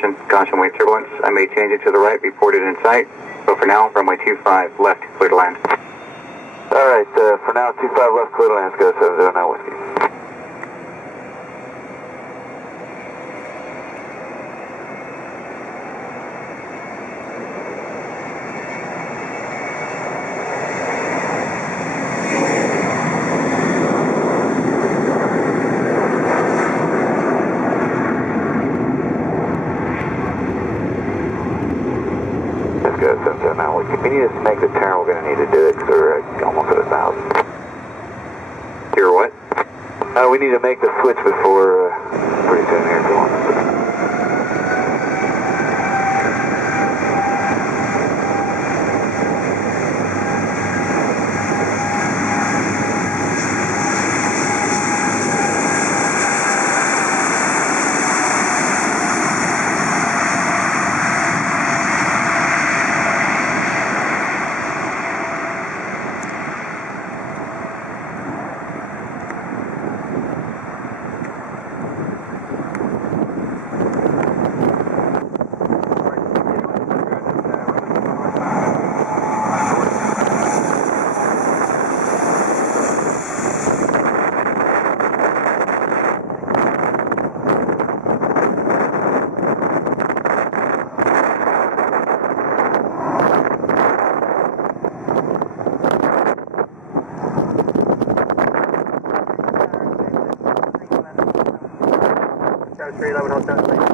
position. Caution wave turbulence. I may change it to the right, reported in sight. So for now, runway 25 left, clear to land. Alright, for now, 25 left, clear to land, go 709 Whiskey. Go 709 Whiskey. We need to make the turn, we're going to need to do it because we're almost at 1,000. You're what? We need to make the switch before pretty soon here if you want. Hotel.